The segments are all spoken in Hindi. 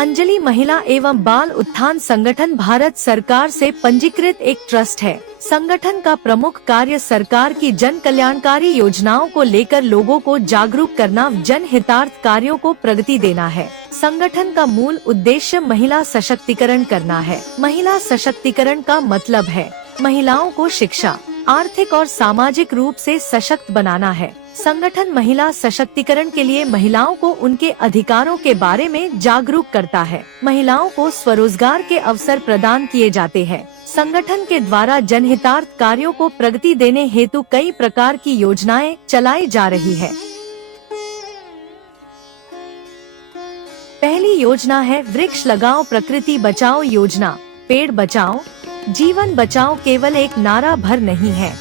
अंजलि महिला एवं बाल उत्थान संगठन भारत सरकार से पंजीकृत एक ट्रस्ट है। संगठन का प्रमुख कार्य सरकार की जन कल्याणकारी योजनाओं को लेकर लोगों को जागरूक करना, जन हितार्थ कार्यों को प्रगति देना है। संगठन का मूल उद्देश्य महिला सशक्तिकरण करना है। महिला सशक्तिकरण का मतलब है महिलाओं को शिक्षा, आर्थिक और सामाजिक रूप से सशक्त बनाना है। संगठन महिला सशक्तिकरण के लिए महिलाओं को उनके अधिकारों के बारे में जागरूक करता है। महिलाओं को स्वरोजगार के अवसर प्रदान किए जाते हैं। संगठन के द्वारा जनहितार्थ कार्यों को प्रगति देने हेतु कई प्रकार की योजनाएं चलाई जा रही है। पहली योजना है वृक्ष लगाओ प्रकृति बचाओ योजना। पेड़ बचाओ जीवन बचाओ केवल एक नारा भर नहीं है,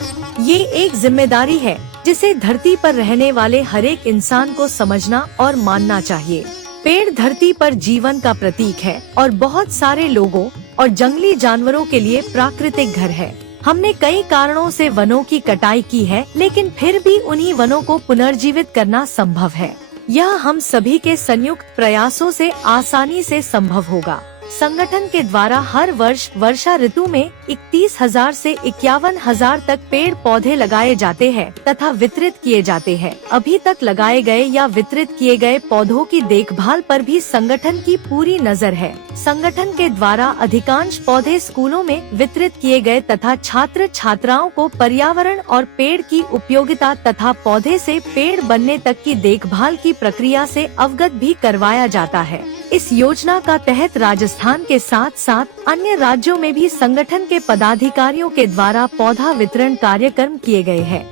ये एक जिम्मेदारी है जिसे धरती पर रहने वाले हर एक इंसान को समझना और मानना चाहिए। पेड़ धरती पर जीवन का प्रतीक है और बहुत सारे लोगों और जंगली जानवरों के लिए प्राकृतिक घर है। हमने कई कारणों से वनों की कटाई की है, लेकिन फिर भी उन्हीं वनों को पुनर्जीवित करना संभव है। यह हम सभी के संयुक्त प्रयासों से आसानी से संभव होगा। संगठन के द्वारा हर वर्ष वर्षा ऋतु में 31,000 से 51,000 तक पेड़ पौधे लगाए जाते हैं तथा वितरित किए जाते हैं। अभी तक लगाए गए या वितरित किए गए पौधों की देखभाल पर भी संगठन की पूरी नजर है। संगठन के द्वारा अधिकांश पौधे स्कूलों में वितरित किए गए तथा छात्र छात्राओं को पर्यावरण और पेड़ की उपयोगिता तथा पौधे से पेड़ बनने तक की देखभाल की प्रक्रिया से अवगत भी करवाया जाता है। इस योजना का तहत राजस्थान के साथ साथ अन्य राज्यों में भी संगठन के पदाधिकारियों के द्वारा पौधा वितरण कार्यक्रम किए गए हैं।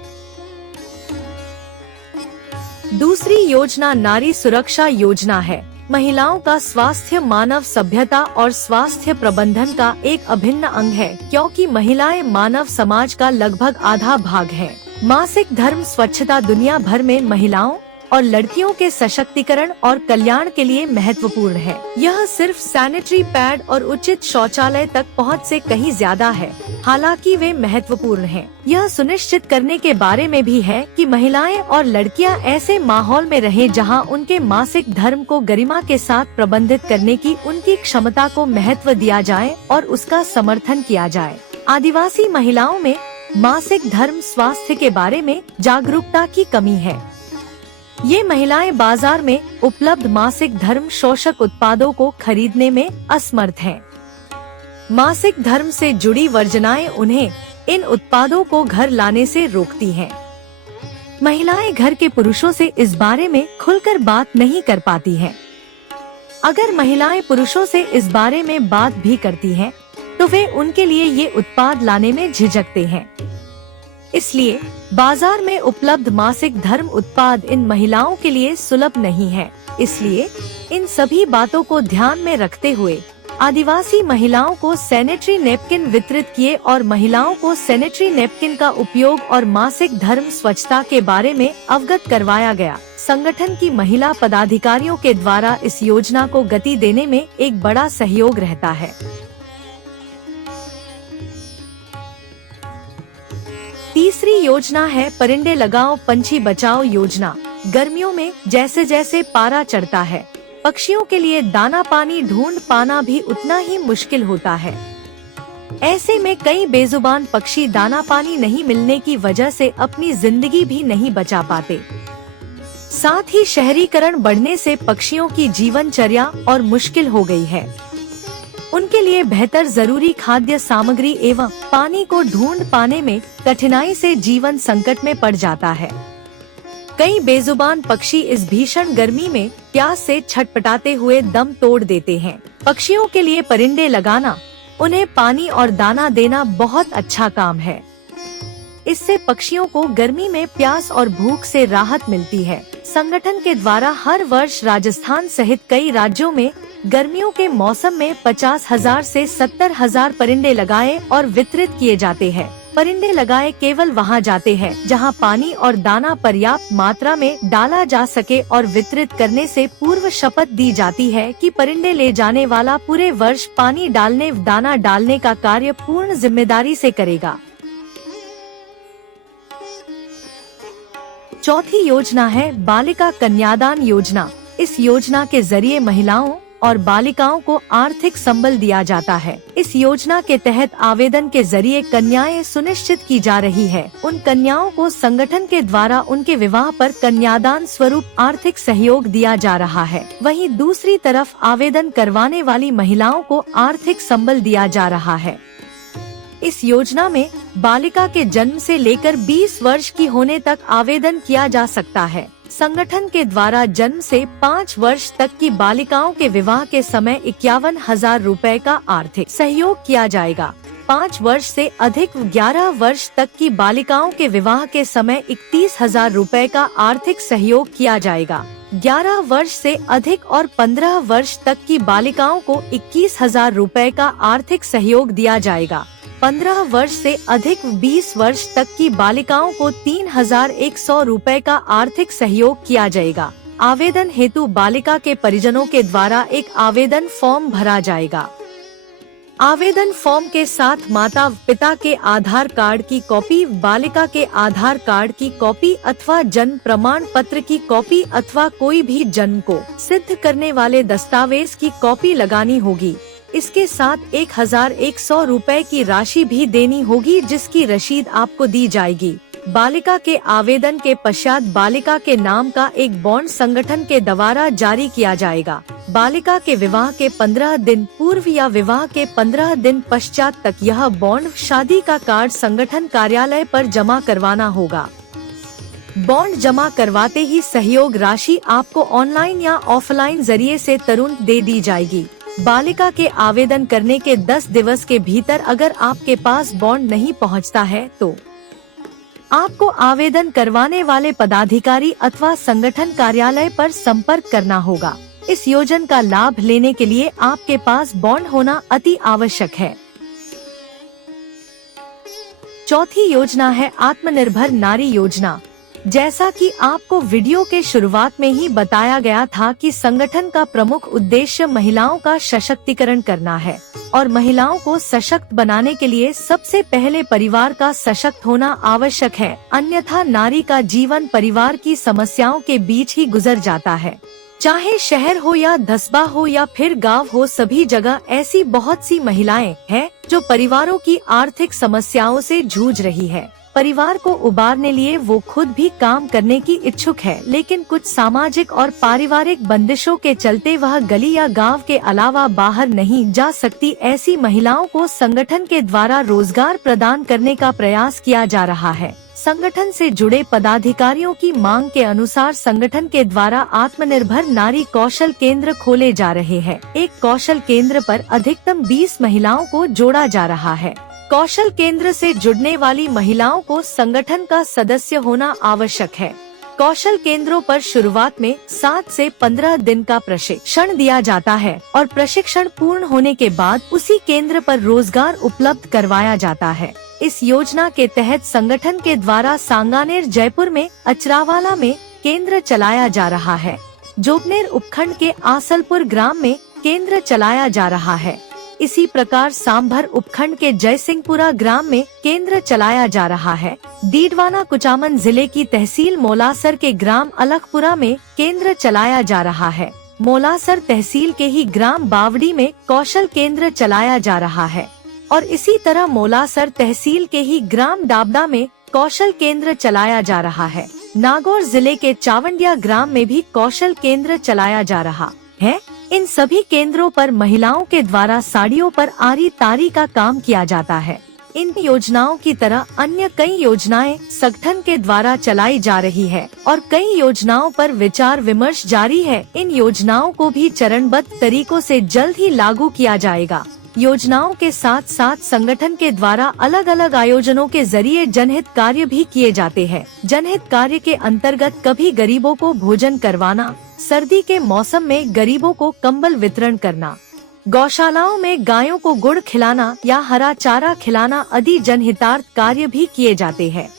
दूसरी योजना नारी सुरक्षा योजना है। महिलाओं का स्वास्थ्य मानव सभ्यता और स्वास्थ्य प्रबंधन का एक अभिन्न अंग है, क्योंकि महिलाएं मानव समाज का लगभग आधा भाग हैं। मासिक धर्म स्वच्छता दुनिया भर में महिलाओं और लड़कियों के सशक्तिकरण और कल्याण के लिए महत्वपूर्ण है। यह सिर्फ सैनिटरी पैड और उचित शौचालय तक पहुंच से कहीं ज्यादा है, हालांकि वे महत्वपूर्ण हैं। यह सुनिश्चित करने के बारे में भी है कि महिलाएं और लड़कियां ऐसे माहौल में रहें जहां उनके मासिक धर्म को गरिमा के साथ प्रबंधित करने की उनकी क्षमता को महत्व दिया जाए और उसका समर्थन किया जाए। आदिवासी महिलाओं में मासिक धर्म स्वास्थ्य के बारे में जागरूकता की कमी है। ये महिलाएं बाजार में उपलब्ध मासिक धर्म शोषक उत्पादों को खरीदने में असमर्थ हैं। मासिक धर्म से जुड़ी वर्जनाएं उन्हें इन उत्पादों को घर लाने से रोकती हैं। महिलाएं घर के पुरुषों से इस बारे में खुलकर बात नहीं कर पाती हैं। अगर महिलाएं पुरुषों से इस बारे में बात भी करती हैं, तो वे उनके लिए ये उत्पाद लाने में झिझकते हैं। इसलिए बाजार में उपलब्ध मासिक धर्म उत्पाद इन महिलाओं के लिए सुलभ नहीं है। इसलिए इन सभी बातों को ध्यान में रखते हुए आदिवासी महिलाओं को सैनिटरी नैपकिन वितरित किए और महिलाओं को सैनिटरी नैपकिन का उपयोग और मासिक धर्म स्वच्छता के बारे में अवगत करवाया गया। संगठन की महिला पदाधिकारियों के द्वारा इस योजना को गति देने में एक बड़ा सहयोग रहता है। तीसरी योजना है परिंदे लगाओ पंछी बचाओ योजना। गर्मियों में जैसे जैसे पारा चढ़ता है, पक्षियों के लिए दाना पानी ढूंढ पाना भी उतना ही मुश्किल होता है। ऐसे में कई बेजुबान पक्षी दाना पानी नहीं मिलने की वजह से अपनी जिंदगी भी नहीं बचा पाते। साथ ही शहरीकरण बढ़ने से पक्षियों की जीवनचर्या और मुश्किल हो गई है। उनके लिए बेहतर जरूरी खाद्य सामग्री एवं पानी को ढूंढ पाने में कठिनाई से जीवन संकट में पड़ जाता है। कई बेजुबान पक्षी इस भीषण गर्मी में प्यास से छटपटाते हुए दम तोड़ देते हैं। पक्षियों के लिए परिंदे लगाना, उन्हें पानी और दाना देना बहुत अच्छा काम है। इससे पक्षियों को गर्मी में प्यास और भूख से राहत मिलती है। संगठन के द्वारा हर वर्ष राजस्थान सहित कई राज्यों में गर्मियों के मौसम में 50,000 से 70,000 परिंदे लगाए और वितरित किए जाते हैं। परिंदे लगाए केवल वहां जाते हैं जहां पानी और दाना पर्याप्त मात्रा में डाला जा सके और वितरित करने से पूर्व शपथ दी जाती है कि परिंदे ले जाने वाला पूरे वर्ष पानी डालने दाना डालने का कार्य पूर्ण जिम्मेदारी से करेगा। चौथी योजना है बालिका कन्यादान योजना। इस योजना के जरिए महिलाओं और बालिकाओं को आर्थिक संबल दिया जाता है। इस योजना के तहत आवेदन के जरिए कन्याएं सुनिश्चित की जा रही है। उन कन्याओं को संगठन के द्वारा उनके विवाह पर कन्यादान स्वरूप आर्थिक सहयोग दिया जा रहा है। वहीं दूसरी तरफ आवेदन करवाने वाली महिलाओं को आर्थिक संबल दिया जा रहा है। इस योजना में बालिका के जन्म से लेकर 20 वर्ष की होने तक आवेदन किया जा सकता है। संगठन के द्वारा जन्म से 5 वर्ष तक की बालिकाओं के विवाह के समय 51,000 रुपए का आर्थिक सहयोग किया जाएगा। 5 वर्ष से अधिक 11 वर्ष तक की बालिकाओं के विवाह के समय 31,000 रुपए का आर्थिक सहयोग किया जाएगा। 11 वर्ष से अधिक और 15 वर्ष तक की बालिकाओं को 21,000 रुपए का आर्थिक सहयोग दिया जाएगा। 15 वर्ष से अधिक 20 वर्ष तक की बालिकाओं को 3,100 रुपए का आर्थिक सहयोग किया जाएगा। आवेदन हेतु बालिका के परिजनों के द्वारा एक आवेदन फॉर्म भरा जाएगा। आवेदन फॉर्म के साथ माता पिता के आधार कार्ड की कॉपी, बालिका के आधार कार्ड की कॉपी अथवा जन्म प्रमाण पत्र की कॉपी अथवा कोई भी जन्म को सिद्ध करने वाले दस्तावेज की कॉपी लगानी होगी। इसके साथ 1,100 रुपए की राशि भी देनी होगी, जिसकी रसीद आपको दी जाएगी। बालिका के आवेदन के पश्चात बालिका के नाम का एक बॉन्ड संगठन के द्वारा जारी किया जाएगा। बालिका के विवाह के 15 दिन पूर्व या विवाह के 15 दिन पश्चात तक यह बॉन्ड शादी का कार्ड संगठन कार्यालय पर जमा करवाना होगा। बॉन्ड जमा करवाते ही सहयोग राशि आपको ऑनलाइन या ऑफलाइन जरिए से तुरंत दे दी जाएगी। बालिका के आवेदन करने के 10 दिवस के भीतर अगर आपके पास बॉन्ड नहीं पहुंचता है तो आपको आवेदन करवाने वाले पदाधिकारी अथवा संगठन कार्यालय पर संपर्क करना होगा। इस योजना का लाभ लेने के लिए आपके पास बॉन्ड होना अति आवश्यक है। चौथी योजना है आत्मनिर्भर नारी योजना। जैसा कि आपको वीडियो के शुरुआत में ही बताया गया था कि संगठन का प्रमुख उद्देश्य महिलाओं का सशक्तिकरण करना है और महिलाओं को सशक्त बनाने के लिए सबसे पहले परिवार का सशक्त होना आवश्यक है, अन्यथा नारी का जीवन परिवार की समस्याओं के बीच ही गुजर जाता है। चाहे शहर हो या कस्बा हो या फिर गांव हो, सभी जगह ऐसी बहुत सी महिलाएं हैं जो परिवारों की आर्थिक समस्याओं से जूझ रही है। परिवार को उबारने लिए वो खुद भी काम करने की इच्छुक है, लेकिन कुछ सामाजिक और पारिवारिक बंदिशों के चलते वह गली या गांव के अलावा बाहर नहीं जा सकती। ऐसी महिलाओं को संगठन के द्वारा रोजगार प्रदान करने का प्रयास किया जा रहा है। संगठन से जुड़े पदाधिकारियों की मांग के अनुसार संगठन के द्वारा आत्मनिर्भर नारी कौशल केंद्र खोले जा रहे हैं। एक कौशल केंद्र पर अधिकतम 20 महिलाओं को जोड़ा जा रहा है। कौशल केंद्र से जुड़ने वाली महिलाओं को संगठन का सदस्य होना आवश्यक है। कौशल केंद्रों पर शुरुआत में 7 से 15 दिन का प्रशिक्षण दिया जाता है और प्रशिक्षण पूर्ण होने के बाद उसी केंद्र पर रोजगार उपलब्ध करवाया जाता है। इस योजना के तहत संगठन के द्वारा सांगानेर जयपुर में, अचरावाला में केंद्र चलाया जा रहा है। जोगनेर उपखंड के आसलपुर ग्राम में केंद्र चलाया जा रहा है। इसी प्रकार सांभर उपखंड के जयसिंहपुरा ग्राम में केंद्र चलाया जा रहा है। डीडवाना कुचामन जिले की तहसील मोलासर के ग्राम अलखपुरा में केंद्र चलाया जा रहा है। मोलासर तहसील के ही ग्राम बावड़ी में कौशल केंद्र चलाया जा रहा है और इसी तरह मोलासर तहसील के ही ग्राम डाबडा में कौशल केंद्र चलाया जा रहा है। नागौर जिले के चावंडिया ग्राम में भी कौशल केंद्र चलाया जा रहा है। इन सभी केंद्रों पर महिलाओं के द्वारा साड़ियों पर आरी तारी का काम किया जाता है। इन योजनाओं की तरह अन्य कई योजनाएं संगठन के द्वारा चलाई जा रही है और कई योजनाओं पर विचार विमर्श जारी है। इन योजनाओं को भी चरणबद्ध तरीकों से जल्द ही लागू किया जाएगा। योजनाओं के साथ साथ संगठन के द्वारा अलग अलग आयोजनों के जरिए जनहित कार्य भी किए जाते हैं। जनहित कार्य के अंतर्गत कभी गरीबों को भोजन करवाना, सर्दी के मौसम में गरीबों को कंबल वितरण करना, गौशालाओं में गायों को गुड़ खिलाना या हरा चारा खिलाना आदि जनहितार्थ कार्य भी किए जाते हैं।